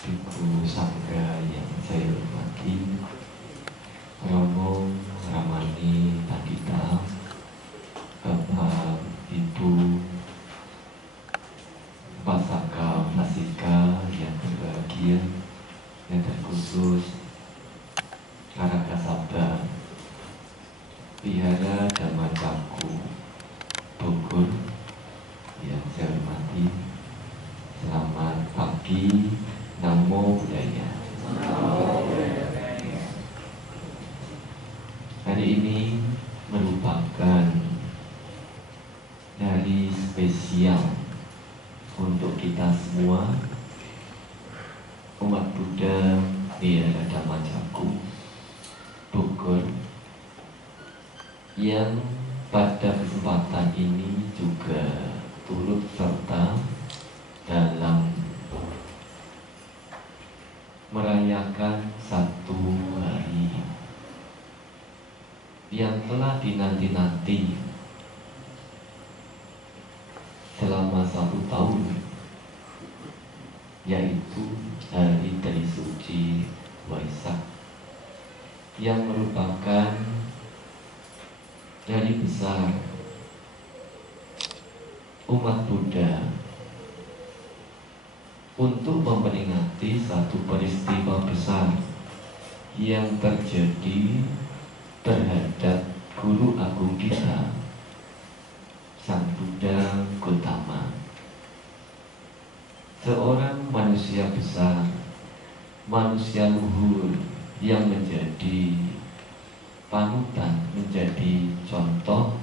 Ibu Sangga yang saya hormati, Romo Ramani Tadita, Bapak Ibu Pasaka Pasika yang berbahagia, yang terkhusus Karaka Sabda Vihara Dhamma Cakku Bogor yang saya hormati, selamat pagi. Namo Buddhaya. Hari ini merupakan hari spesial untuk kita semua umat Buddha Vihara Dhamma Cakku Bogor, yang pada kesempatan ini juga turut serta dalam merayakan satu hari yang telah dinanti-nanti selama 1 tahun, yaitu Hari Trisuci Waisak, yang merupakan hari besar umat Buddha untuk memperingati satu peristiwa besar yang terjadi terhadap Guru Agung kita, Sang Buddha Gautama, seorang manusia besar, manusia luhur yang menjadi panutan, menjadi contoh,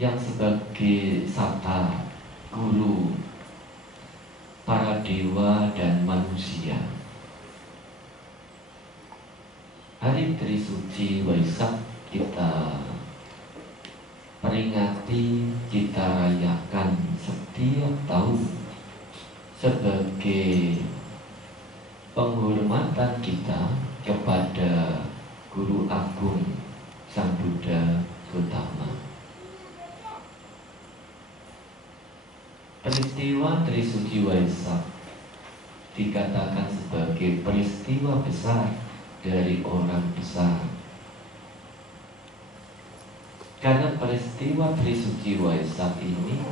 yang sebagai sata guru para dewa dan manusia. Hari Trisuci Waisak kita peringati, kita rayakan setiap tahun sebagai penghormatan kita kepada Guru Agung Sang Buddha Gautama. Peristiwa Trisuci Waisak dikatakan sebagai peristiwa besar dari orang besar, karena peristiwa Trisuci Waisak ini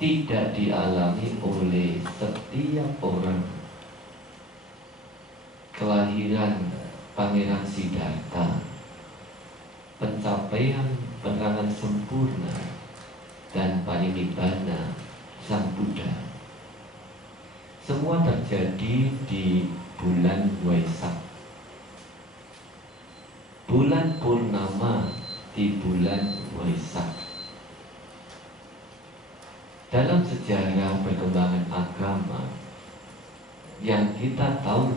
tidak dialami oleh setiap orang. Kelahiran Pangeran Siddhartha, pencapaian penerangan sempurna, dan parinibbana Sang Buddha, semua terjadi di bulan Waisak, bulan purnama di bulan Waisak. Dalam sejarah perkembangan agama yang kita tahu,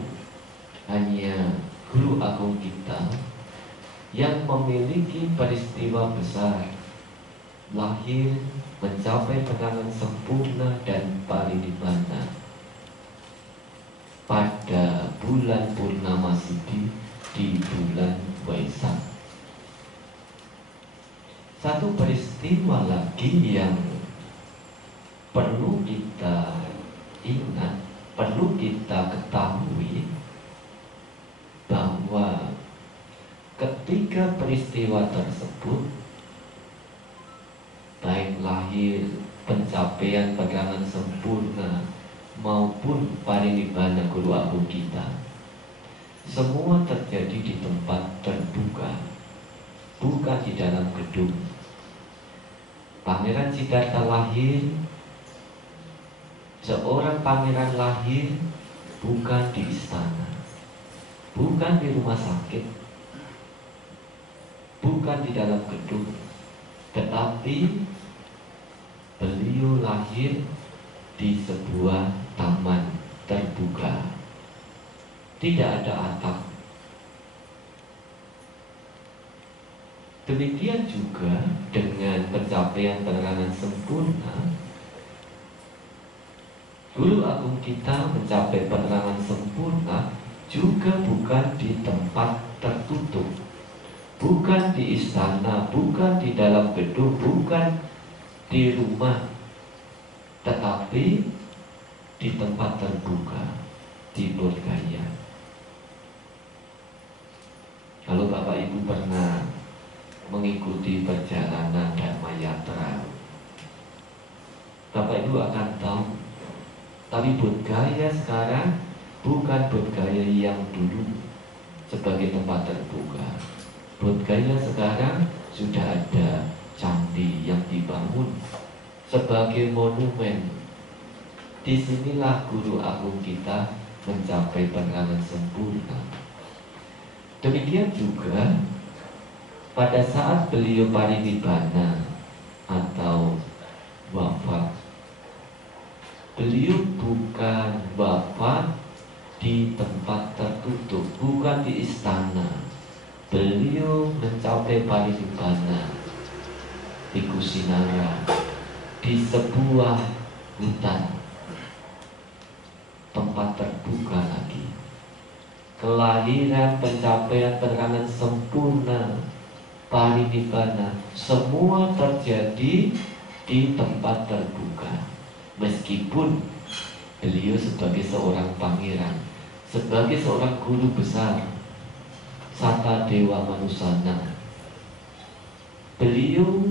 hanya Guru Agung kita yang memiliki peristiwa besar, lahir, mencapai penerangan sempurna dan parinibbana pada bulan purnama Siddhi di bulan Waisak. Satu peristiwa lagi yang perlu kita ingat, perlu kita ketahui, bahwa ketiga peristiwa tersebut, baik lahir, pencapaian penerangan sempurna maupun parinibbana Guru Agung kita, semua terjadi di tempat terbuka, bukan di dalam gedung. Pangeran Siddhartha lahir, seorang pangeran lahir bukan di istana, bukan di rumah sakit, bukan di dalam gedung, tetapi beliau lahir di sebuah taman terbuka. Tidak ada atap. Demikian juga dengan pencapaian penerangan sempurna, Guru Agung kita mencapai penerangan sempurna juga bukan di tempat tertutup, bukan di istana, bukan di dalam gedung, bukan di rumah, tetapi di tempat terbuka, di Bodhgaya. Kalau Bapak Ibu pernah mengikuti perjalanan Dharma Yatra, Bapak Ibu akan tahu, tapi Bodhgaya sekarang bukan Bodhgaya yang dulu sebagai tempat terbuka. Bodhgaya sekarang sudah ada candi yang dibangun sebagai monumen. Disinilah Guru Agung kita mencapai penerangan sempurna. Demikian juga pada saat beliau parinibbana atau wafat, beliau bukan wafat di tempat tertutup, bukan di istana. Beliau mencapai parinibbana di Kusinara, di sebuah hutan, tempat terbuka lagi. Kelahiran, pencapaian penerangan sempurna, parinibbana, semua terjadi di tempat terbuka. Meskipun beliau sebagai seorang pangeran, sebagai seorang guru besar, Sata Dewa Manusana, beliau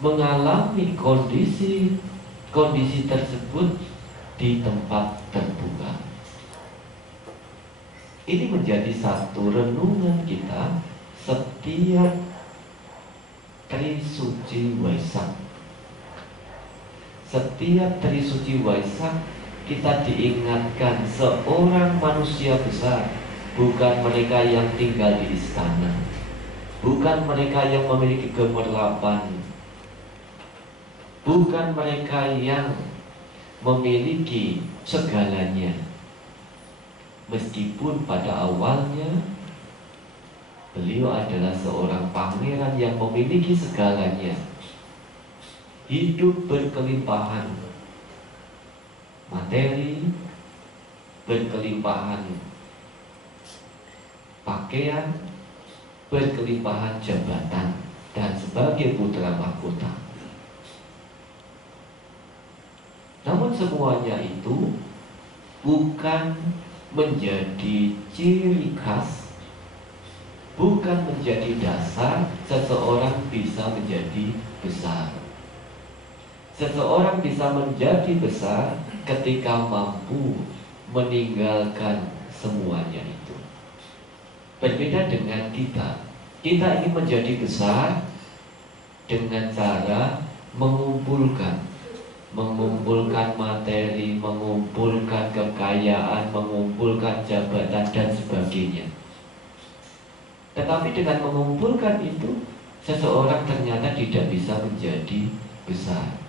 mengalami kondisi tersebut di tempat terbuka. Ini menjadi satu renungan kita setiap Trisuci Waisak. Setiap Trisuci Waisak kita diingatkan seorang manusia besar, bukan mereka yang tinggal di istana, bukan mereka yang memiliki gemerlapan, bukan mereka yang memiliki segalanya. Meskipun pada awalnya beliau adalah seorang pangeran yang memiliki segalanya, hidup berkelimpahan materi, berkelimpahan pakaian, berkelimpahan jabatan, dan sebagai putra mahkota. Namun semuanya itu bukan menjadi ciri khas, bukan menjadi dasar seseorang bisa menjadi besar. Seseorang bisa menjadi besar ketika mampu meninggalkan semuanya itu. Berbeda dengan kita. Kita ingin menjadi besar dengan cara mengumpulkan materi, mengumpulkan kekayaan, mengumpulkan jabatan dan sebagainya. Tetapi dengan mengumpulkan itu, seseorang ternyata tidak bisa menjadi besar.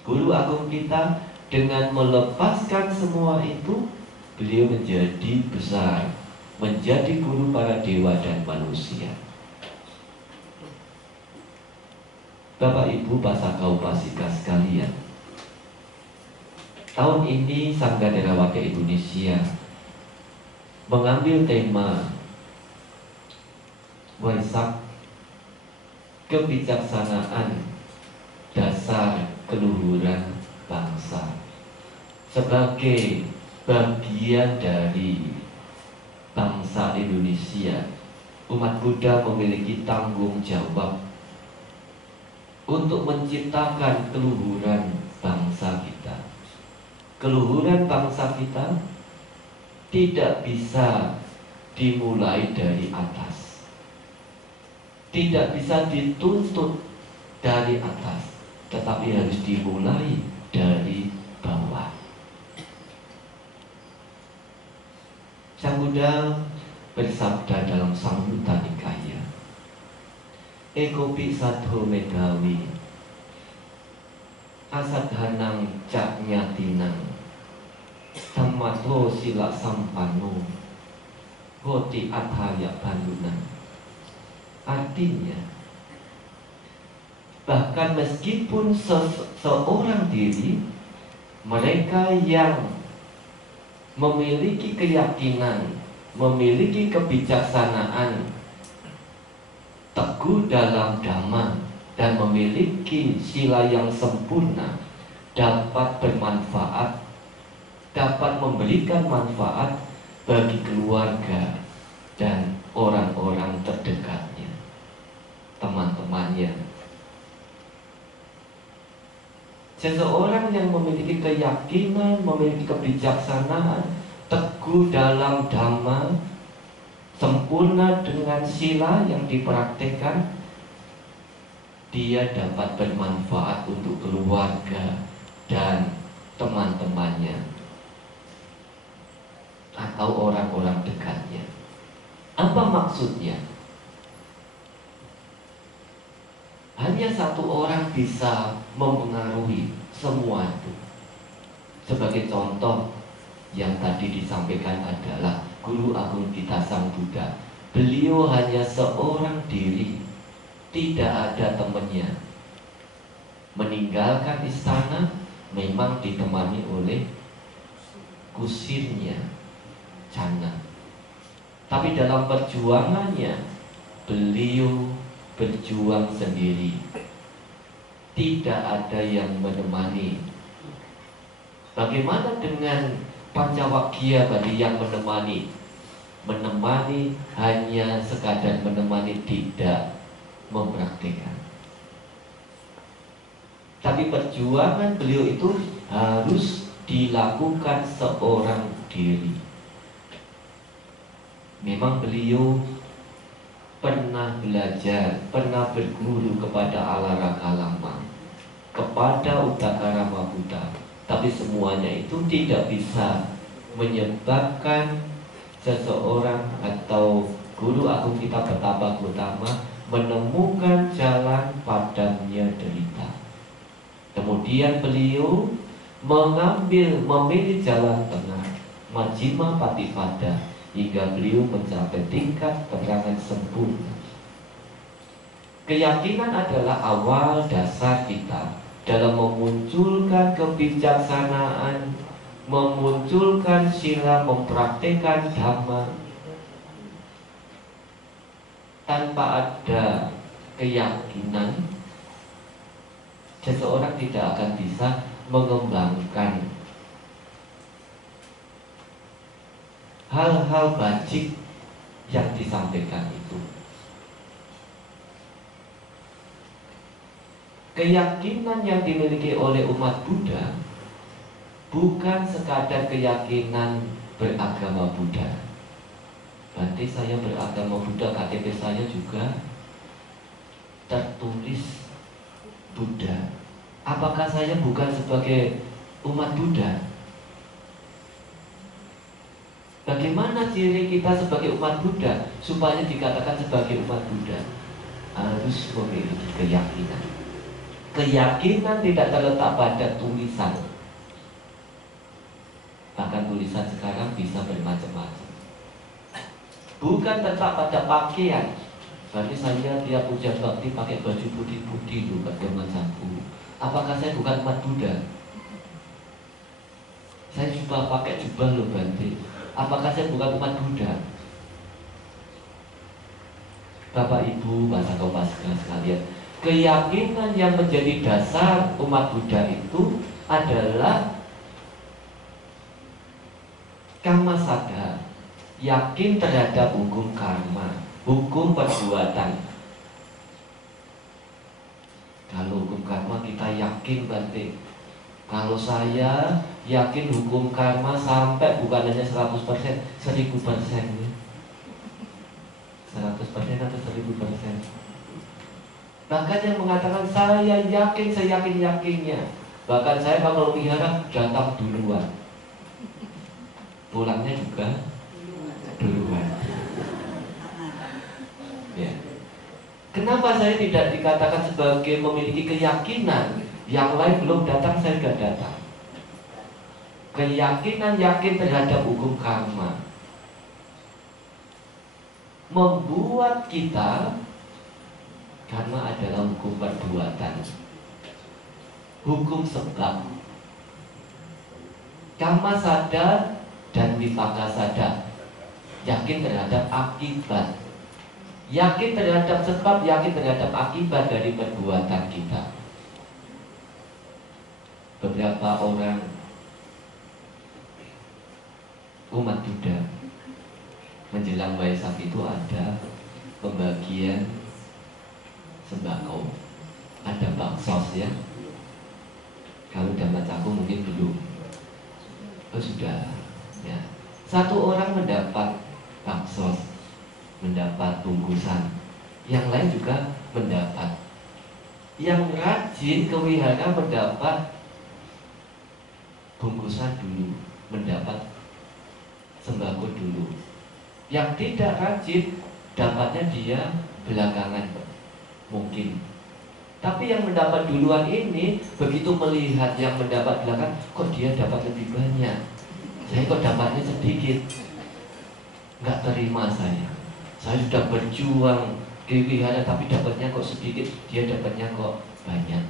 Guru Agung kita dengan melepaskan semua itu, beliau menjadi besar, menjadi guru para dewa dan manusia. Bapak Ibu Pasaka Upasika sekalian, tahun ini Sangga Theravada Indonesia mengambil tema Waisak, kebijaksanaan dasar keluhuran bangsa, sebagai bagian dari bangsa Indonesia. Umat Buddha memiliki tanggung jawab untuk menciptakan keluhuran bangsa kita. Keluhuran bangsa kita tidak bisa dimulai dari atas, tidak bisa dituntut dari atas, tetapi harus dimulai dari bawah. Sang Buddha bersabda dalam Samyutta Nikaya, Ekopi Sadho Megawi Asadhanang Caknyatinang Sammato Sila Sampano Hoti Athaya Bandunang. Artinya, bahkan meskipun seorang diri, mereka yang memiliki keyakinan, memiliki kebijaksanaan, teguh dalam dhamma dan memiliki sila yang sempurna dapat bermanfaat, dapat memberikan manfaat bagi keluarga dan orang-orang terdekatnya, teman-temannya. Seseorang yang memiliki keyakinan, memiliki kebijaksanaan, teguh dalam dhamma, sempurna dengan sila yang dipraktikkan, dia dapat bermanfaat untuk keluarga dan teman-temannya atau orang-orang dekatnya. Apa maksudnya? Hanya satu orang bisa mempengaruhi semua itu. Sebagai contoh yang tadi disampaikan adalah Guru Agung kita Sang Buddha. Beliau hanya seorang diri, tidak ada temannya. Meninggalkan istana memang ditemani oleh kusirnya, Cana. Tapi dalam perjuangannya, beliau berjuang sendiri. Tidak ada yang menemani. Bagaimana dengan Pancawakya tadi yang menemani? Menemani hanya sekadar menemani, tidak mempraktikkan. Tapi perjuangan beliau itu harus dilakukan seorang diri. Memang beliau pernah belajar, pernah berguru kepada Alarakalama, kepada Udakarama Buddha. Tapi semuanya itu tidak bisa menyebabkan seseorang atau Guru Agung kita Betapa Gautama menemukan jalan padamnya derita. Kemudian beliau memilih jalan tengah, Majjhima Patipada, hingga beliau mencapai tingkat keterangan sempurna. Keyakinan adalah awal dasar kita dalam memunculkan kebijaksanaan, memunculkan sila, mempraktikkan dhamma. Tanpa ada keyakinan, seseorang tidak akan bisa mengembangkan hal-hal bajik yang disampaikan itu. Keyakinan yang dimiliki oleh umat Buddha bukan sekadar keyakinan beragama Buddha. Berarti saya beragama Buddha, KTP saya juga tertulis Buddha. Apakah saya bukan sebagai umat Buddha? Bagaimana ciri kita sebagai umat Buddha supaya dikatakan sebagai umat Buddha? Harus memiliki keyakinan. Keyakinan tidak terletak pada tulisan. Bahkan tulisan sekarang bisa bermacam-macam. Bukan terletak pada pakaian. Berarti saya tiap puja bakti pakai baju putih-putih loh, pada macamku. Apakah saya bukan umat Buddha? Saya juga pakai jubah loh, berarti apakah saya bukan umat Buddha? Bapak Ibu, Bapak Kopasga sekalian, keyakinan yang menjadi dasar umat Buddha itu adalah Kamma Sadha, yakin terhadap hukum karma, hukum perbuatan. Kalau hukum karma kita yakin, berarti kalau saya yakin hukum karma sampai bukan hanya 100%, 1000%. 100% atau 1000%. Bahkan yang mengatakan saya yakin, saya yakin-yakinnya. Bahkan saya kalau wihara datang duluan, pulangnya juga duluan. Ya. Kenapa saya tidak dikatakan sebagai memiliki keyakinan? Yang lain belum datang, saya sudah datang. Keyakinan yakin terhadap hukum karma membuat kita, karena adalah hukum perbuatan, hukum sebab, Kamma Sadha dan Vipaka Sadha, yakin terhadap akibat, Yakin terhadap sebab, yakin terhadap akibat dari perbuatan kita. Beberapa orang umat Buddha menjelang Waisak itu ada pembagian sembako, ada baksos ya. Kalau zaman aku mungkin belum. Oh sudah ya. Satu orang mendapat baksos, mendapat bungkusan, yang lain juga mendapat. Yang rajin ke wihara mendapat bungkusan dulu, mendapat sembako dulu. Yang tidak rajin dapatnya dia belakangan mungkin. Tapi yang mendapat duluan ini begitu melihat yang mendapat belakangan, kok dia dapat lebih banyak, saya kok dapatnya sedikit. Nggak terima saya sudah berjuang di wihara tapi dapatnya kok sedikit, dia dapatnya kok banyak.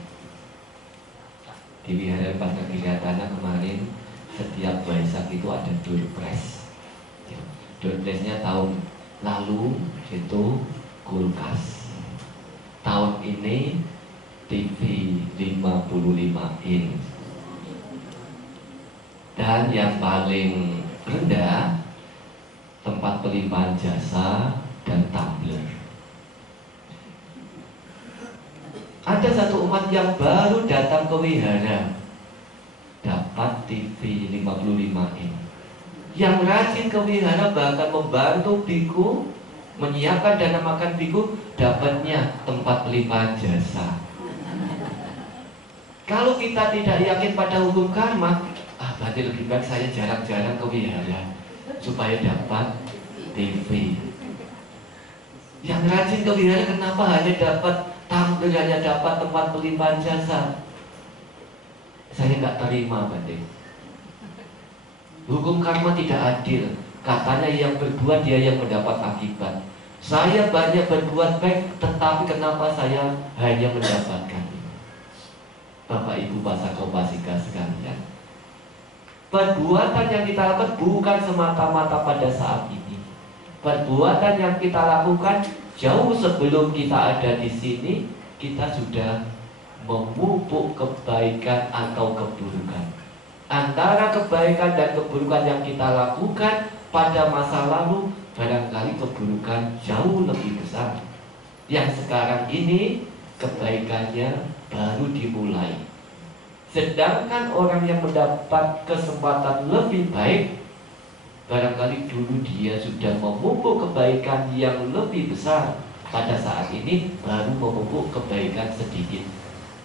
Di wihara Pasca Kirtana kemarin setiap Waisak itu ada door prize. Door prize-nya tahun lalu itu kulkas, tahun ini TV 55 inch. Dan yang paling rendah tempat pelimpahan jasa dan tumbler. Ada satu umat yang baru datang ke wihara dapat TV 55 inch. Yang rajin ke wihara bahkan membantu biku menyiapkan dana makan biku, dapatnya tempat pelimpahan jasa. Kalau kita tidak yakin pada hukum karma, berarti lebih baik saya jarang-jarang ke wihara supaya dapat TV. Yang rajin ke wihara kenapa hanya dapat tampil, hanya dapat tempat pelimpahan jasa? Saya nggak terima, berarti hukum karma tidak adil. Katanya yang berbuat dia yang mendapat akibat. Saya banyak berbuat baik, tetapi kenapa saya hanya mendapatkan? Bapak Ibu Pasaka Upasika sekalian, perbuatan yang kita lakukan bukan semata-mata pada saat ini. Perbuatan yang kita lakukan jauh sebelum kita ada di sini, kita sudah memupuk kebaikan atau keburukan. Antara kebaikan dan keburukan yang kita lakukan pada masa lalu, barangkali keburukan jauh lebih besar. Yang sekarang ini kebaikannya baru dimulai. Sedangkan orang yang mendapat kesempatan lebih baik, barangkali dulu dia sudah memupuk kebaikan yang lebih besar. Pada saat ini baru memupuk kebaikan sedikit.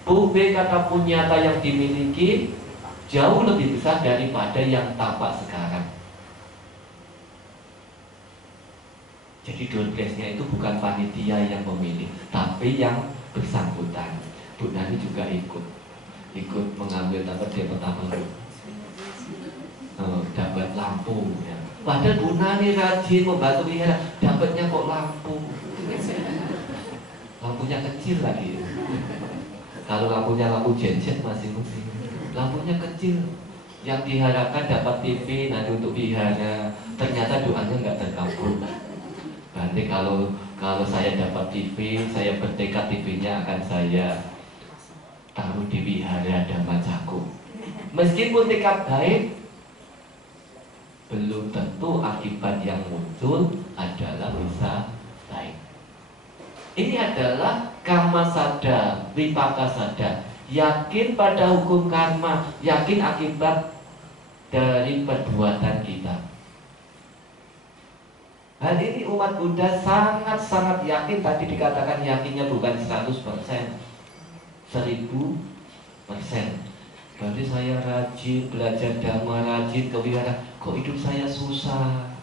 Bukti kata punyata yang dimiliki jauh lebih besar daripada yang tampak sekarang. Jadi door prize-nya itu bukan panitia yang memilih, tapi yang bersangkutan. Bu Nani juga ikut mengambil, dapat dia pertama dapat lampu ya. Padahal Bu Nani rajin membantu wihara, dapatnya kok lampu. Lampunya kecil lagi. Kalau lampunya lampu genset masih mungkin. Lampunya kecil. Yang diharapkan dapat TV nanti untuk wihara, ternyata doanya nggak terkabul. Berarti kalau saya dapat TV, saya bertekad TV-nya akan saya taruh di wihara Dhamma Caku. Meskipun tekad baik, belum tentu akibat yang muncul adalah bisa baik. Ini adalah karma sada, vipaka sada. Yakin pada hukum karma, yakin akibat dari perbuatan kita. Hal ini umat Buddha sangat-sangat yakin. Tadi dikatakan yakinnya bukan 100%, 1000%. Berarti saya rajin belajar dhamma, rajin ke wihara, kok hidup saya susah.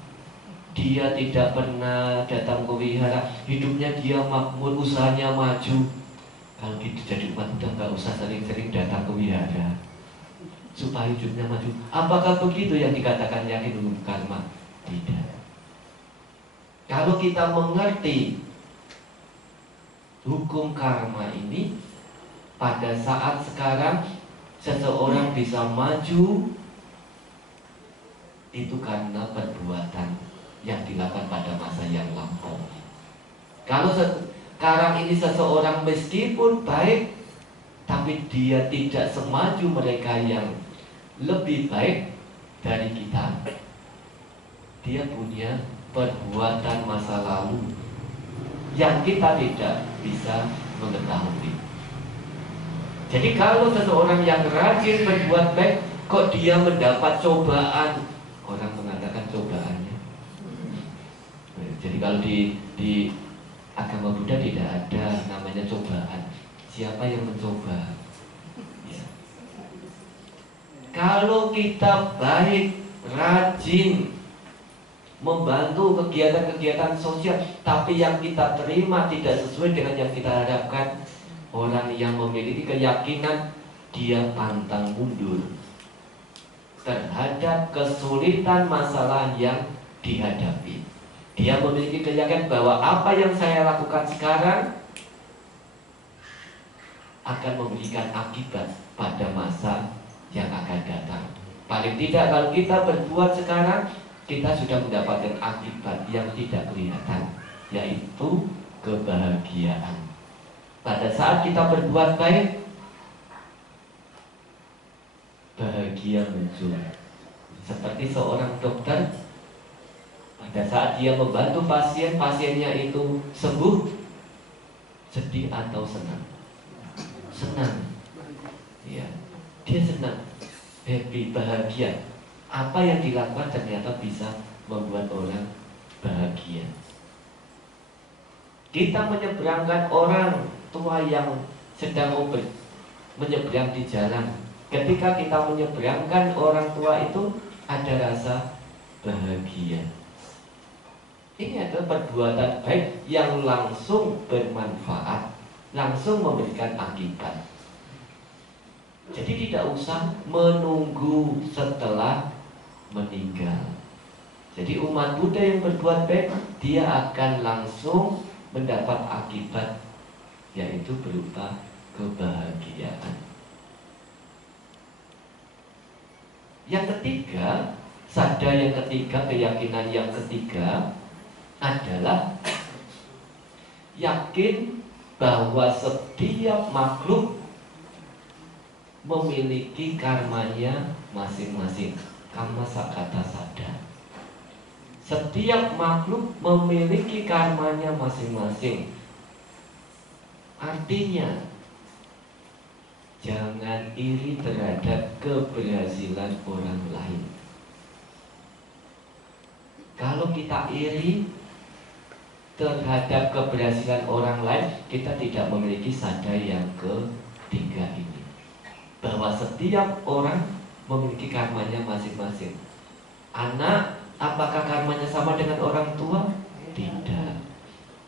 Dia tidak pernah datang ke wihara, hidupnya dia makmur, usahanya maju. Kalau gitu jadi umat Buddha nggak usah sering-sering datang ke wihara supaya hidupnya maju. Apakah begitu yang dikatakan yakin hukum karma? Tidak. Kalau kita mengerti hukum karma ini, pada saat sekarang seseorang bisa maju itu karena perbuatan yang dilakukan pada masa yang lampau. Kalau sekarang ini seseorang meskipun baik, tapi dia tidak semaju mereka yang lebih baik dari kita. Dia punya perbuatan masa lalu yang kita tidak bisa mengetahui. Jadi kalau seseorang yang rajin berbuat baik, kok dia mendapat cobaan? Orang mengatakan cobaannya. Jadi kalau di agama Buddha tidak ada namanya cobaan. Siapa yang mencoba? Ya. Kalau kita baik, rajin, membantu kegiatan-kegiatan sosial, tapi yang kita terima tidak sesuai dengan yang kita harapkan, orang yang memiliki keyakinan dia pantang mundur terhadap kesulitan masalah yang dihadapi. Dia memiliki keyakinan bahwa apa yang saya lakukan sekarang akan memberikan akibat pada masa yang akan datang. Paling tidak kalau kita berbuat sekarang, kita sudah mendapatkan akibat yang tidak kelihatan, yaitu kebahagiaan. Pada saat kita berbuat baik, bahagia muncul. Seperti seorang dokter, pada saat dia membantu pasien, pasiennya itu sembuh, sedih atau senang? Senang. Ya, dia senang, happy, bahagia. Apa yang dilakukan ternyata bisa membuat orang bahagia. Kita menyeberangkan orang tua yang sedang menyeberang di jalan. Ketika kita menyeberangkan orang tua itu, ada rasa bahagia. Ini adalah perbuatan baik yang langsung bermanfaat, langsung memberikan akibat. Jadi tidak usah menunggu setelah meninggal. Jadi umat Buddha yang berbuat baik, dia akan langsung mendapat akibat, yaitu berupa kebahagiaan. Yang ketiga, sadar yang ketiga, keyakinan yang ketiga adalah yakin bahwa setiap makhluk memiliki karmanya masing-masing. Karma sakata sada. Setiap makhluk memiliki karmanya masing-masing. Artinya, jangan iri terhadap keberhasilan orang lain. Kalau kita iri terhadap keberhasilan orang lain, kita tidak memiliki sada yang ketiga ini, bahwa setiap orang memiliki karmanya masing-masing. Anak, apakah karmanya sama dengan orang tua? Tidak.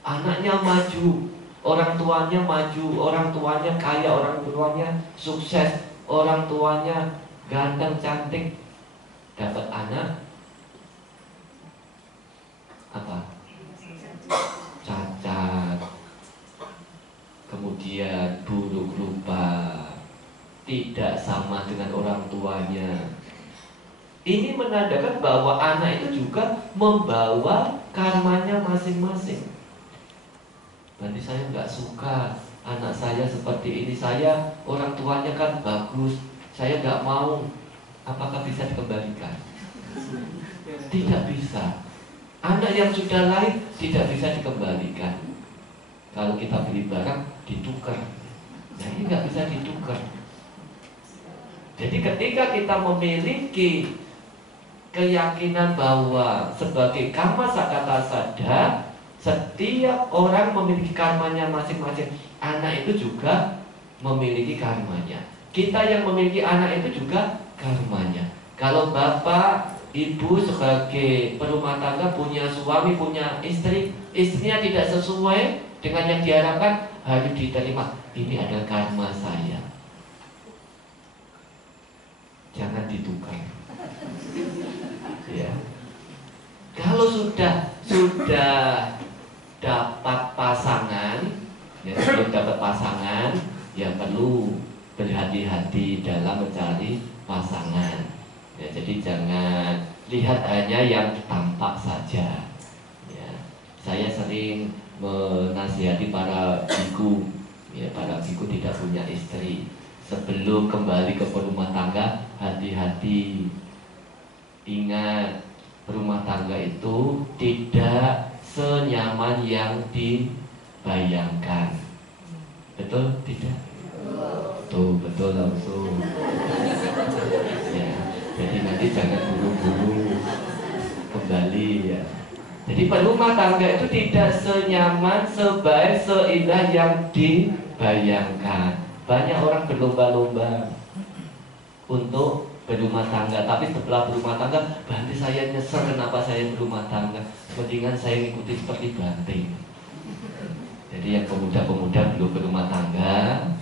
Anaknya maju, orang tuanya maju, orang tuanya kaya, orang tuanya sukses, orang tuanya ganteng, cantik, dapat anak apa? Cacat, kemudian buruk rupa, tidak sama dengan orang tuanya. Ini menandakan bahwa anak itu juga membawa karmanya masing-masing. Berarti saya nggak suka anak saya seperti ini. Saya orang tuanya kan bagus, saya nggak mau. Apakah bisa dikembalikan? Tidak bisa. Anak yang sudah lahir tidak bisa dikembalikan. Kalau kita beli barang ditukar, nah ini nggak bisa ditukar. Jadi ketika kita memiliki keyakinan bahwa sebagai karma sakata sada, setiap orang memiliki karmanya masing-masing. Anak itu juga memiliki karmanya. Kita yang memiliki anak itu juga karmanya. Kalau bapak, ibu sebagai perumah tangga punya suami, punya istri, istrinya tidak sesuai dengan yang diharapkan, harus diterima. Ini adalah karma saya. Jangan ditukar. Ya. Kalau sudah dapat pasangan, ya sebelum dapat pasangan, ya perlu berhati-hati dalam mencari pasangan. Ya, jadi jangan lihat hanya yang tampak saja. Ya, saya sering menasihati para biku, ya para biku tidak punya istri. Sebelum kembali ke rumah tangga, hati-hati. Ingat, rumah tangga itu tidak senyaman yang dibayangkan. Betul tidak? Tuh, betul langsung. Ya, jadi nanti jangan buru-buru kembali ya. Jadi rumah tangga itu tidak senyaman, sebaik, seindah yang dibayangkan. Banyak orang berlomba-lomba untuk berumah tangga, tapi setelah berumah tangga, Bante saya nyesel kenapa saya berumah tangga. Mendingan saya ikuti seperti Bante. Jadi yang pemuda-pemuda belum berumah tangga,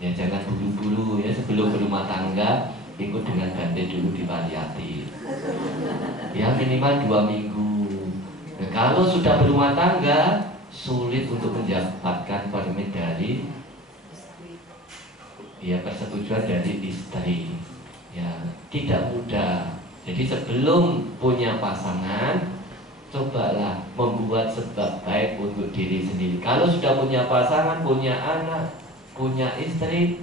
ya jangan buru-buru ya, sebelum berumah tangga ikut dengan Bante dulu di Pariyati. Ya minimal 2 minggu. Nah, kalau sudah berumah tangga, sulit untuk mendapatkan permit dari ya persetujuan dari istri. Ya, tidak mudah. Jadi sebelum punya pasangan, cobalah membuat sebab baik untuk diri sendiri. Kalau sudah punya pasangan, punya anak, punya istri,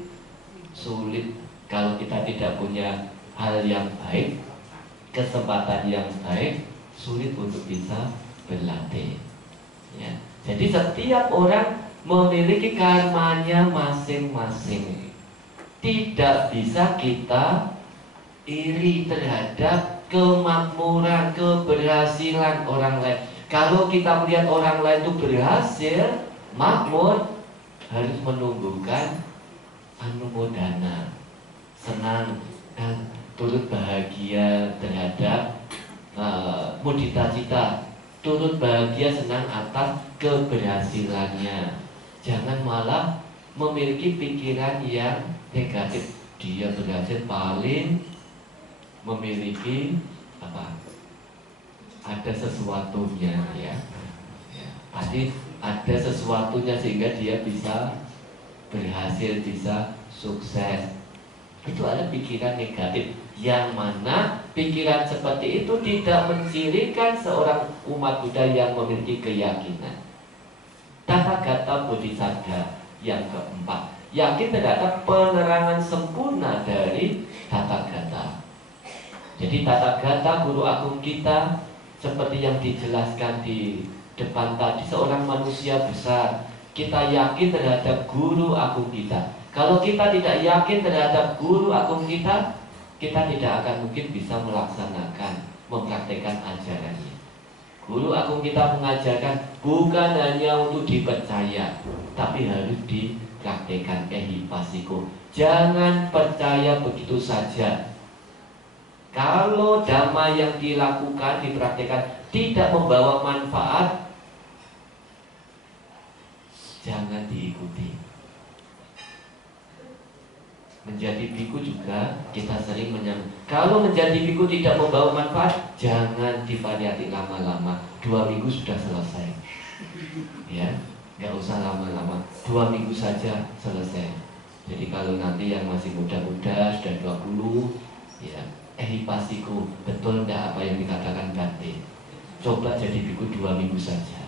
sulit kalau kita tidak punya hal yang baik, kesempatan yang baik, sulit untuk bisa berlatih. Ya. Jadi setiap orang memiliki karmanya masing-masing. Tidak bisa kita iri terhadap kemakmuran, keberhasilan orang lain. Kalau kita melihat orang lain itu berhasil, makmur, harus menumbuhkan anumodana, senang dan turut bahagia terhadap mudita-cita, turut bahagia senang atas keberhasilannya. Jangan malah memiliki pikiran yang negatif. Dia berhasil paling memiliki apa? Ada sesuatunya ya. Pasti ada sesuatunya sehingga dia bisa berhasil, bisa sukses. Itu ada pikiran negatif, yang mana pikiran seperti itu tidak mencirikan seorang umat Buddha yang memiliki keyakinan. Tathagata Bodhisattva yang keempat, yakin terhadap penerangan sempurna dari Tathagata. Jadi Tathagata, guru agung kita, seperti yang dijelaskan di depan tadi, seorang manusia besar. Kita yakin terhadap guru agung kita. Kalau kita tidak yakin terhadap guru agung kita, kita tidak akan mungkin bisa melaksanakan, mempraktekkan ajarannya. Guru agung kita mengajarkan bukan hanya untuk dipercaya, tapi harus dipraktekkan ehipasiko. Jangan percaya begitu saja. Kalau dhamma yang dilakukan, dipraktekkan tidak membawa manfaat, jangan diikuti. Menjadi biku juga kita sering kalau menjadi biku tidak membawa manfaat, jangan dipariyati lama-lama. 2 minggu sudah selesai. Ya, nggak usah lama-lama. 2 minggu saja selesai. Jadi kalau nanti yang masih muda-muda sudah 20, ya, ehipasiko, betul enggak apa yang dikatakan Bante? Coba jadi biku 2 minggu saja.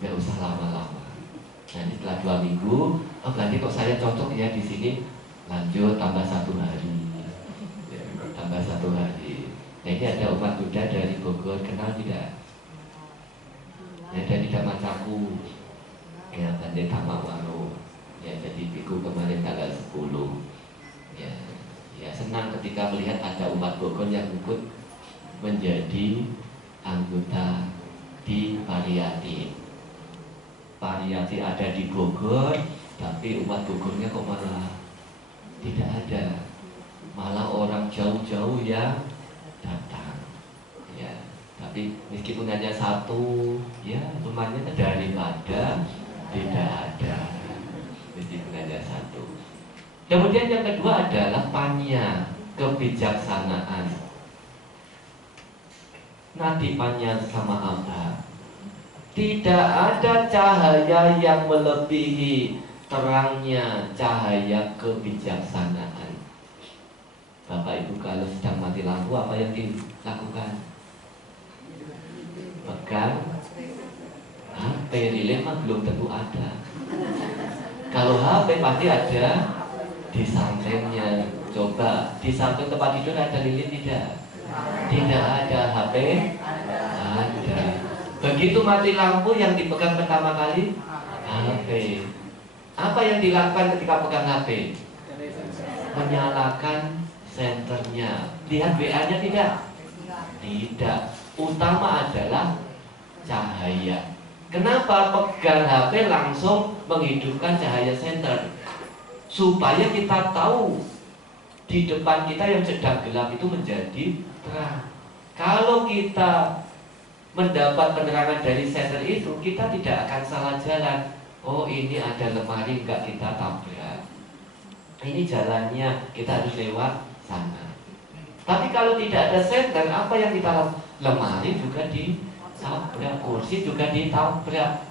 Nggak usah lama-lama. Nah, setelah 2 minggu, oh berarti kok saya cocok ya di sini. Lanjut tambah 1 hari ya, tambah 1 hari. Nah, ini ada umat Buddha dari Bogor, kenal tidak? Ya, dari Dhammacaku ya, Bante Dhamawaro ya, jadi biku kemarin tanggal 10 ya. Ya, senang ketika melihat ada umat Bogor yang ikut menjadi anggota di Pariyati. Pariyati ada di Bogor, tapi umat Bogornya kok malah tidak ada, malah orang jauh-jauh yang datang. Ya, tapi meskipun hanya 1, ya lumayan daripada tidak ada. Meskipun hanya 1. Kemudian yang kedua adalah panya, kebijaksanaan. Nadi panya sama apa? Tidak ada cahaya yang melebihi terangnya cahaya kebijaksanaan. Bapak Ibu kalau sedang mati lampu, apa yang dilakukan? Pegang HP, lilin mah belum tentu ada. Kalau HP pasti ada di sampingnya. Coba di samping tempat tidur ada lilin tidak? Tidak ada. HP ada. Begitu mati lampu yang dipegang pertama kali HP. Apa yang dilakukan ketika pegang HP? Menyalakan senternya. Lihat WA-nya tidak? Tidak. Utama adalah cahaya. Kenapa pegang HP langsung menghidupkan cahaya senter? Supaya kita tahu di depan kita yang sedang gelap itu menjadi terang. Kalau kita mendapat penerangan dari senter itu, kita tidak akan salah jalan. Oh, ini ada lemari, enggak kita tabrak. Ini jalannya, kita harus lewat sana. Tapi kalau tidak ada senter, apa yang kita lakukan? Lemari juga ditabrak, kursi juga ditabrak.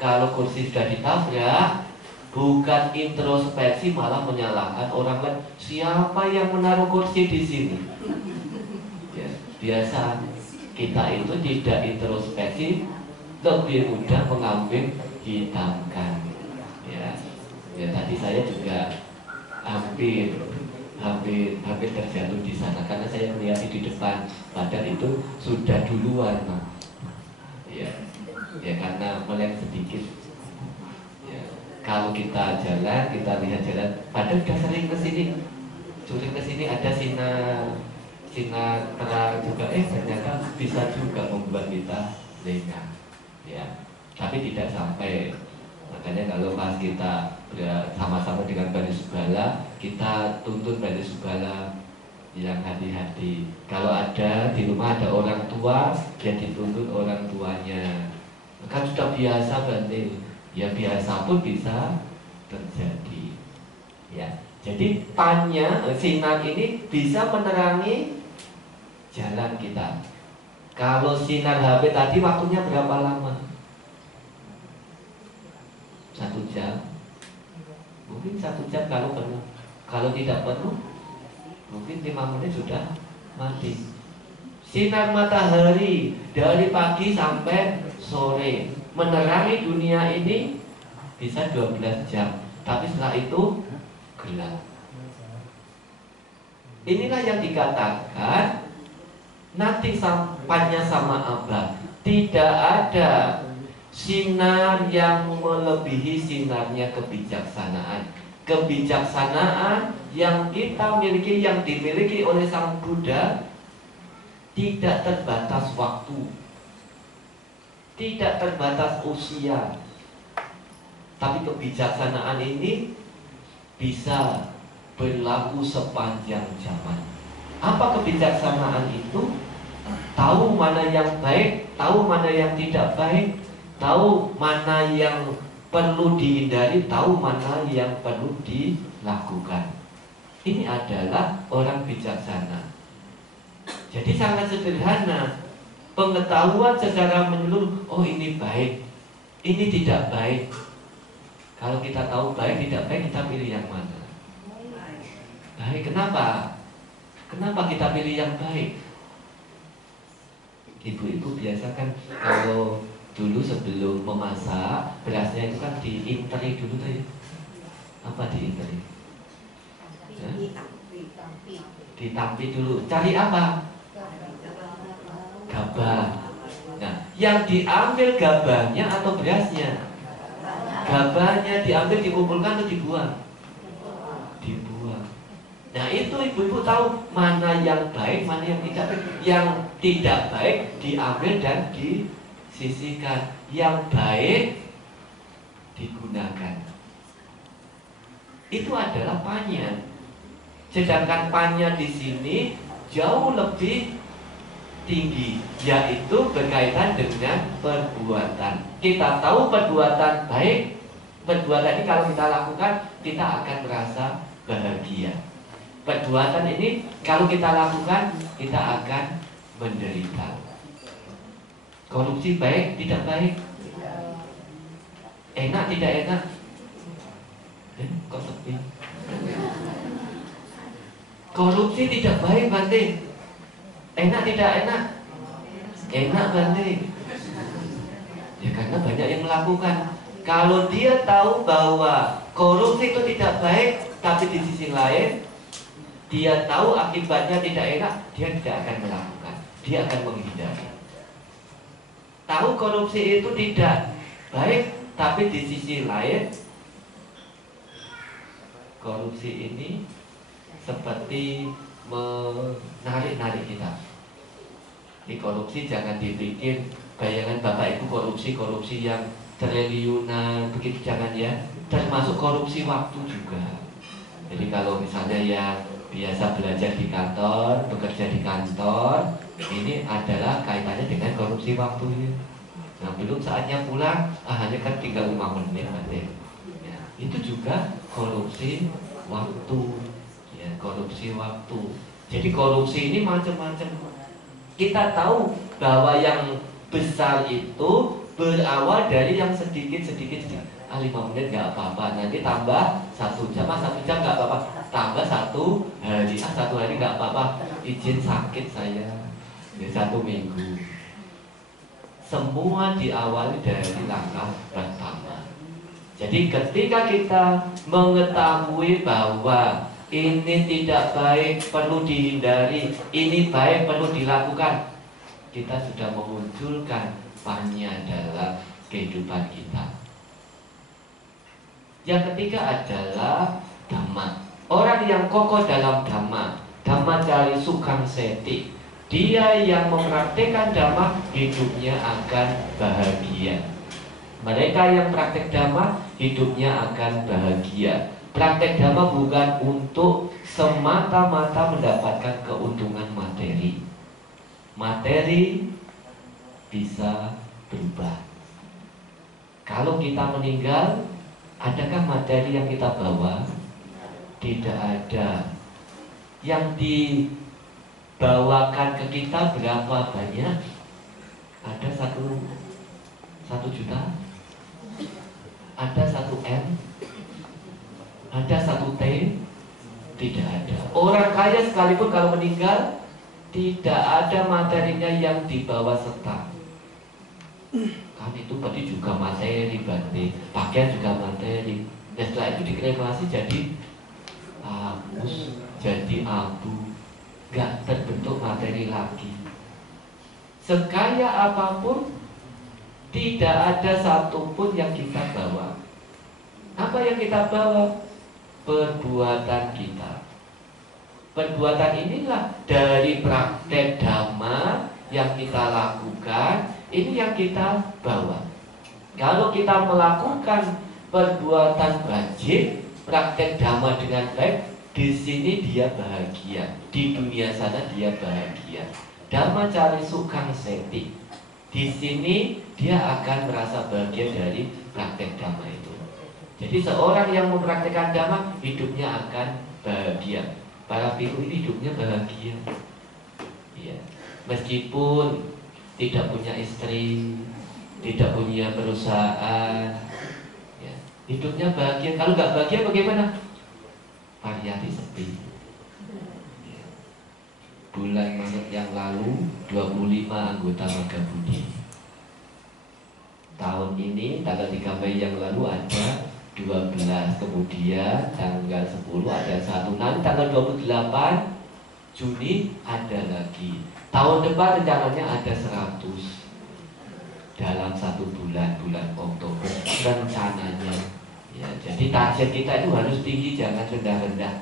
Kalau kursi sudah ditabrak, bukan introspeksi, malah menyalahkan orang lain. Siapa yang menaruh kursi di sini? Ya, biasa kita itu tidak introspeksi, lebih mudah mengambil hitamkan. Ya tadi saya juga hampir terjatuh di sana karena saya melihat di depan, padahal itu sudah duluan, ya karena melek sedikit. Ya, kalau kita jalan, kita lihat jalan, padahal sudah sering kesini, ada sinar terang juga, ternyata bisa juga membuat kita lengah, ya. Tapi tidak sampai. Makanya kalau pas kita sama-sama dengan Bani Subala, kita tuntun Bani Subala yang hati-hati. Kalau ada di rumah ada orang tua, ya dituntun orang tuanya. Kan sudah biasa Bante, ya biasa pun bisa terjadi. Ya, jadi sinar ini bisa menerangi jalan kita. Kalau sinar HP tadi waktunya berapa lama? 1 jam, mungkin 1 jam kalau penuh. Kalau tidak penuh, mungkin 5 menit sudah mati. Sinar matahari dari pagi sampai sore menerangi dunia ini bisa 12 jam, tapi setelah itu gelap. Inilah yang dikatakan nanti sampainya sama Abah. Tidak ada sinar yang melebihi sinarnya kebijaksanaan. Kebijaksanaan yang kita miliki, yang dimiliki oleh Sang Buddha, tidak terbatas waktu, tidak terbatas usia. Tapi kebijaksanaan ini bisa berlaku sepanjang zaman. Apa kebijaksanaan itu? Tahu mana yang baik, tahu mana yang tidak baik, tahu mana yang perlu dihindari, tahu mana yang perlu dilakukan. Ini adalah orang bijaksana. Jadi sangat sederhana. Pengetahuan secara menyeluruh, oh ini baik, ini tidak baik. Kalau kita tahu baik, tidak baik, kita pilih yang mana? Baik, kenapa? Kenapa kita pilih yang baik? Ibu-ibu biasa kan kalau dulu sebelum memasak, berasnya itu kan diinteri dulu tuh ya. Apa diinteri? Ya? Ditampi dulu. Cari apa? Gabah. Nah, yang diambil gabahnya atau berasnya? Gabahnya diambil, dikumpulkan atau dibuang? Dibuang. Nah itu ibu-ibu tahu mana yang baik, mana yang tidak baik. Yang tidak baik diambil dan disisihkan. Yang baik digunakan. Itu adalah panya. Sedangkan panya di sini jauh lebih tinggi, yaitu berkaitan dengan perbuatan. Kita tahu perbuatan baik, perbuatan ini kalau kita lakukan, kita akan merasa bahagia. Perbuatan ini kalau kita lakukan, kita akan menderita. Korupsi baik, tidak baik? Enak, tidak enak? Kok sepi? Korupsi tidak baik, Bante. Enak, tidak enak? Enak, Bante. Ya kan Karena banyak yang melakukan. Kalau dia tahu bahwa korupsi itu tidak baik, tapi di sisi lain dia tahu akibatnya tidak enak, dia tidak akan melakukan. Dia akan menghindari. Tahu korupsi itu tidak baik, tapi di sisi lain korupsi ini seperti menarik-narik kita. Di korupsi jangan dibikin bayangan Bapak Ibu korupsi yang triliunan, begitu jangan ya. Termasuk korupsi waktu juga. Jadi kalau misalnya yang biasa belajar di kantor, bekerja di kantor, ini adalah kaitannya dengan korupsi waktu ya. Nah belum saatnya pulang, hanya kan tinggal 5 menit nanti. Ya, itu juga korupsi waktu. Ya, korupsi waktu. Jadi korupsi ini macam-macam. Kita tahu bahwa yang besar itu berawal dari yang sedikit-sedikit. 5 menit nggak apa-apa, nanti tambah 1 jam, 1 jam nggak apa-apa, tambah 1 hari, 1 hari nggak apa-apa, izin sakit saya, ya 1 minggu. Semua diawali dari langkah pertama. Jadi ketika kita mengetahui bahwa ini tidak baik, perlu dihindari, ini baik, perlu dilakukan, kita sudah memunculkan fanya dalam kehidupan kita. Yang ketiga adalah dhamma. Orang yang kokoh dalam dhamma, dhamma cari sukang seti, dia yang mempraktikkan dhamma hidupnya akan bahagia. Mereka yang praktek dhamma hidupnya akan bahagia. Praktek dhamma bukan untuk semata-mata mendapatkan keuntungan materi. Materi bisa berubah. Kalau kita meninggal, adakah materi yang kita bawa? Tidak ada. Yang dibawakan ke kita berapa banyak? Ada 1 juta? Ada 1 M? Ada 1 T? Tidak ada. Orang kaya sekalipun kalau meninggal, tidak ada materinya yang dibawa serta. Kan itu berarti juga materi, berarti pakaian juga materi. Dan setelah itu dikremasi jadi hangus, jadi abu, gak terbentuk materi lagi. Sekaya apapun, tidak ada satupun yang kita bawa. Apa yang kita bawa? Perbuatan kita. Perbuatan inilah dari praktek dhamma yang kita lakukan, ini yang kita bawa. Kalau kita melakukan perbuatan wajib, praktek dhamma dengan baik, di sini dia bahagia, di dunia sana dia bahagia. Dhamma cari sukang seti. Di sini dia akan merasa bahagia dari praktek dhamma itu. Jadi seorang yang mempraktekkan dhamma hidupnya akan bahagia. Para bhikkhu ini hidupnya bahagia. Ya. Meskipun tidak punya istri, tidak punya perusahaan, ya. Hidupnya bahagia. Kalau nggak bahagia bagaimana? Pariyati sepi. Ya. Bulan Maret yang lalu 25 anggota Magga Budi. Tahun ini tanggal 3 Mei yang lalu ada 12, kemudian tanggal 10 ada 1, nanti tanggal 28 Juni ada lagi. Tahun depan rencananya ada 100 dalam 1 bulan, bulan Oktober rencananya. Ya, jadi target kita itu harus tinggi, jangan rendah-rendah.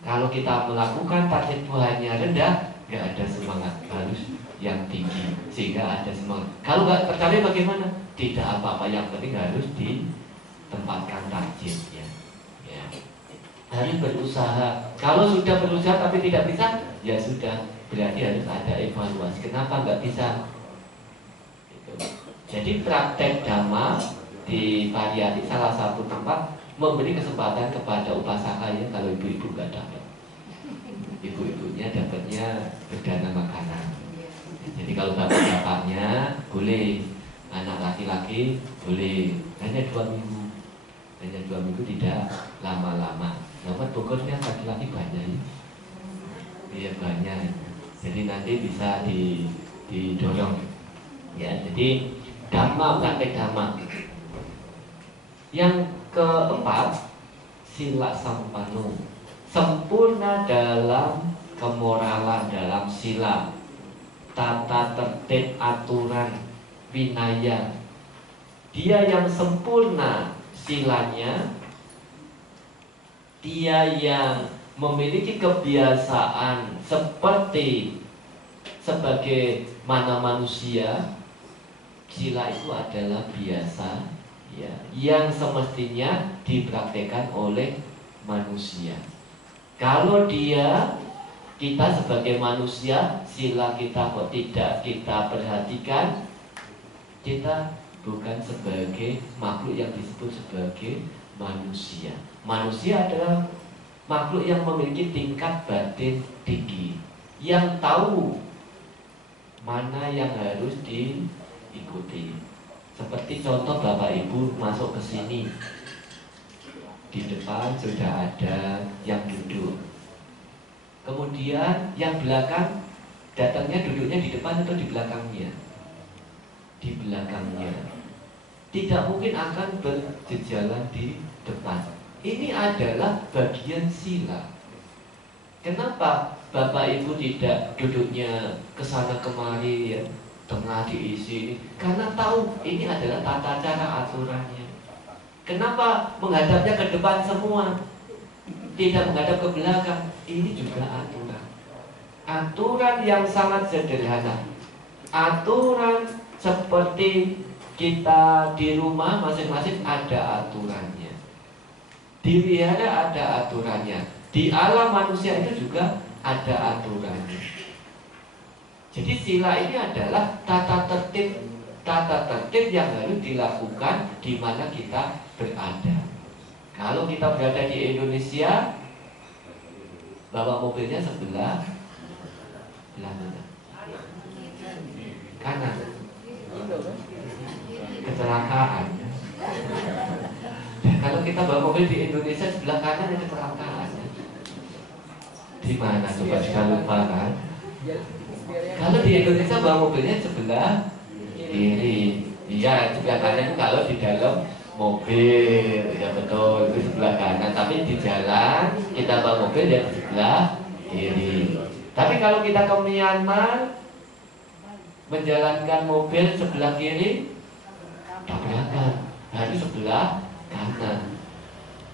Kalau kita melakukan target Tuhannya rendah, nggak ada semangat, harus yang tinggi sehingga ada semangat. Kalau nggak tercapai bagaimana? Tidak apa-apa, yang penting harus ditempatkan targetnya. Ya. Harus berusaha. Kalau sudah berusaha tapi tidak bisa, ya sudah, berarti harus ada evaluasi. Kenapa nggak bisa? Gitu. Jadi praktek dhamma di Pariyati salah satu tempat memberi kesempatan kepada upasaka ya, kalau ibu-ibu nggak dapat, ibu-ibunya dapatnya berdana makanan. Jadi kalau bapak-bapaknya boleh, anak laki-laki boleh, hanya 2 minggu. Hanya 2 minggu, tidak lama-lama. Dapat Bogornya laki-laki banyak ya. Iya banyak. Jadi nanti bisa didorong. Ya, jadi Dhamma, praktek dhamma. Yang keempat, sila sampano, sempurna dalam kemoralan, dalam sila, tata tertib, aturan, winaya. Dia yang sempurna silanya, dia yang memiliki kebiasaan seperti sebagai mana manusia. Sila itu adalah biasa, ya, yang semestinya dipraktekkan oleh manusia. Kalau kita sebagai manusia, sila kita kok tidak kita perhatikan, kita bukan sebagai makhluk yang disebut sebagai manusia. Manusia adalah makhluk yang memiliki tingkat batin tinggi, yang tahu mana yang harus diikuti. Seperti contoh Bapak Ibu masuk ke sini, di depan sudah ada yang duduk. Kemudian yang belakang datangnya duduknya di depan atau di belakangnya? Di belakangnya. Tidak mungkin akan berjejalan di depan. Ini adalah bagian sila. Kenapa Bapak Ibu tidak duduknya ke sana kemari, ya, tengah diisi? Karena tahu ini adalah tata cara aturannya. Kenapa menghadapnya ke depan semua, tidak menghadap ke belakang? Ini juga aturan. Aturan yang sangat sederhana. Aturan seperti kita di rumah masing-masing ada aturannya. Di wihara ada aturannya. Di alam manusia itu juga ada aturannya. Jadi sila ini adalah tata tertib yang harus dilakukan di mana kita berada. Kalau kita berada di Indonesia, bawa mobilnya sebelah mana? Kanan. Kecelakaan. Kalau kita bawa mobil di Indonesia sebelah kanan, itu kecelakaan. Di mana coba kita lupa kan? Kalau di Indonesia bawa mobilnya sebelah kiri. Iya, sebelah kanan itu kalau di dalam mobil, ya betul, itu sebelah kanan. Tapi di jalan kita bawa mobil yang sebelah kiri. Tapi kalau kita ke Myanmar menjalankan mobil sebelah kiri, tabrakan, harus sebelah kanan.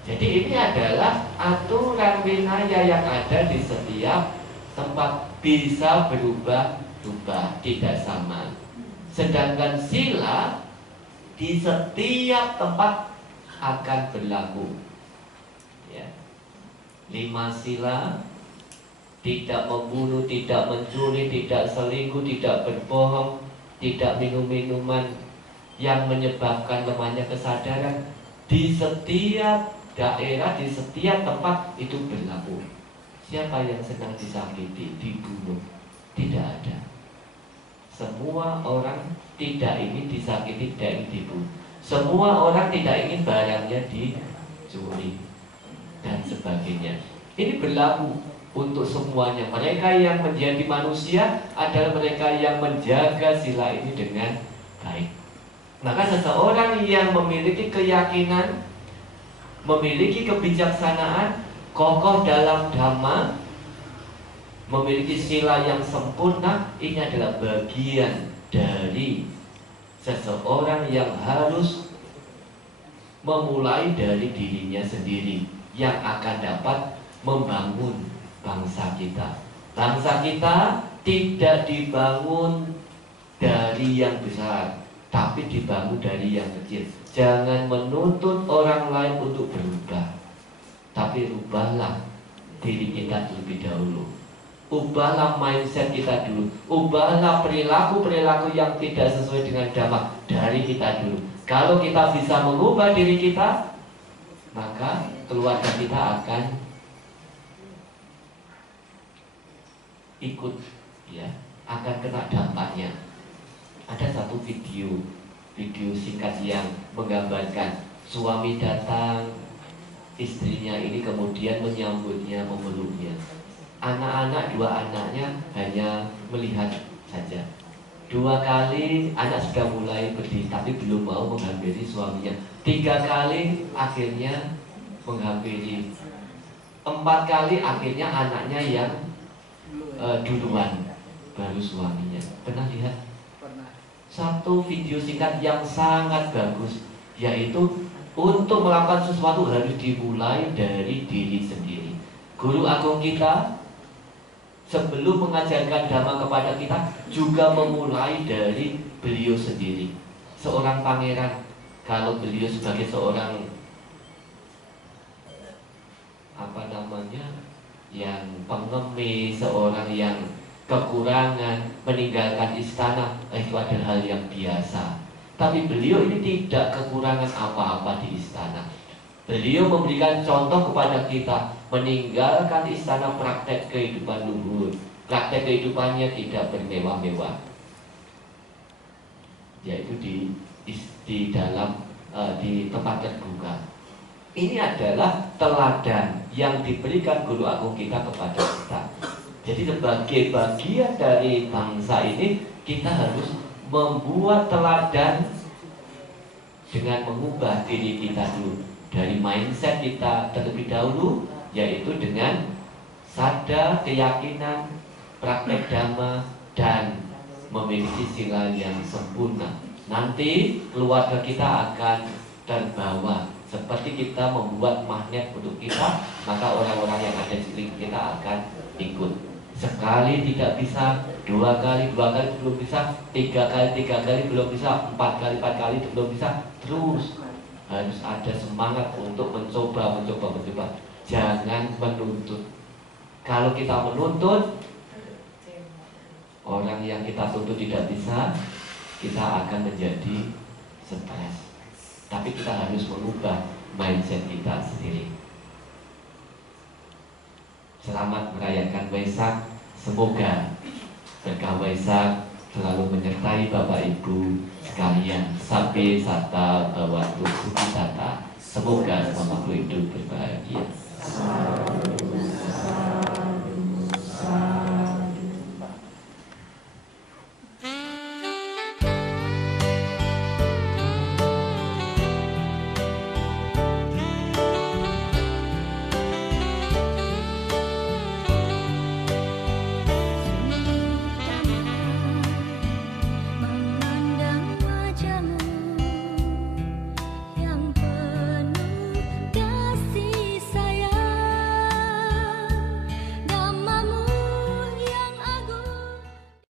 Jadi ini adalah aturan winaya yang ada di setiap tempat, bisa berubah-ubah, tidak sama. Sedangkan sila di setiap tempat akan berlaku, ya. 5 sila: tidak membunuh, tidak mencuri, tidak selingkuh, tidak berbohong, tidak minum minuman yang menyebabkan lemahnya kesadaran. Di setiap daerah, di setiap tempat itu berlaku. Siapa yang senang disakiti, dibunuh? Tidak ada. Semua orang tidak ingin disakiti dan dibunuh. Semua orang tidak ingin barangnya dicuri dan sebagainya. Ini berlaku untuk semuanya. Mereka yang menjadi manusia adalah mereka yang menjaga sila ini dengan baik. Maka seseorang yang memiliki keyakinan, memiliki kebijaksanaan, kokoh dalam dhamma, memiliki sila yang sempurna, ini adalah bagian dari seseorang yang harus memulai dari dirinya sendiri, yang akan dapat membangun bangsa kita. Bangsa kita tidak dibangun dari yang besar, tapi dibangun dari yang kecil. Jangan menuntut orang lain untuk berubah, tapi rubahlah diri kita terlebih dahulu. Ubahlah mindset kita dulu. Ubahlah perilaku-perilaku yang tidak sesuai dengan dhamma dari kita dulu. Kalau kita bisa mengubah diri kita, maka keluarga kita akan ikut, ya, akan kena dampaknya. Ada satu video singkat yang menggambarkan suami datang, istrinya ini kemudian menyambutnya, memeluknya. Anak-anak, 2 anaknya hanya melihat saja. 2 kali anak sudah mulai berdiri tapi belum mau menghampiri suaminya. 3 kali akhirnya menghampiri. 4 kali akhirnya anaknya yang duluan baru suaminya. Pernah lihat? Pernah. Satu video singkat yang sangat bagus, yaitu untuk melakukan sesuatu harus dimulai dari diri sendiri. Guru agung kita sebelum mengajarkan dhamma kepada kita juga memulai dari beliau sendiri. Seorang pangeran, kalau beliau sebagai seorang yang pengemis, seorang yang kekurangan, meninggalkan istana, itu adalah hal yang biasa. Tapi beliau ini tidak kekurangan apa-apa di istana. Beliau memberikan contoh kepada kita, meninggalkan istana praktek kehidupan luhur. Praktek kehidupannya tidak bermewah-mewah, yaitu di dalam di tempat terbuka. Ini adalah teladan yang diberikan guru agung kita kepada kita. Jadi sebagai bagian dari bangsa ini, kita harus membuat teladan dengan mengubah diri kita dulu. Dari mindset kita terlebih dahulu, yaitu dengan sadar, keyakinan, praktek dhamma, dan memiliki sila yang sempurna. Nanti keluarga kita akan terbawa. Seperti kita membuat magnet untuk kita, maka orang-orang yang ada di sekeliling kita akan ikut. Sekali tidak bisa, 2 kali belum bisa, 3 kali belum bisa, 4 kali belum bisa. Terus harus ada semangat untuk mencoba. Jangan menuntut. Kalau kita menuntut, orang yang kita tuntut tidak bisa, kita akan menjadi stres. Tapi kita harus mengubah mindset kita sendiri. Selamat merayakan Waisak. Semoga berkah Waisak selalu menyertai Bapak Ibu sekalian. Sampai sata bawatu sukitata. Semoga semua makhluk hidup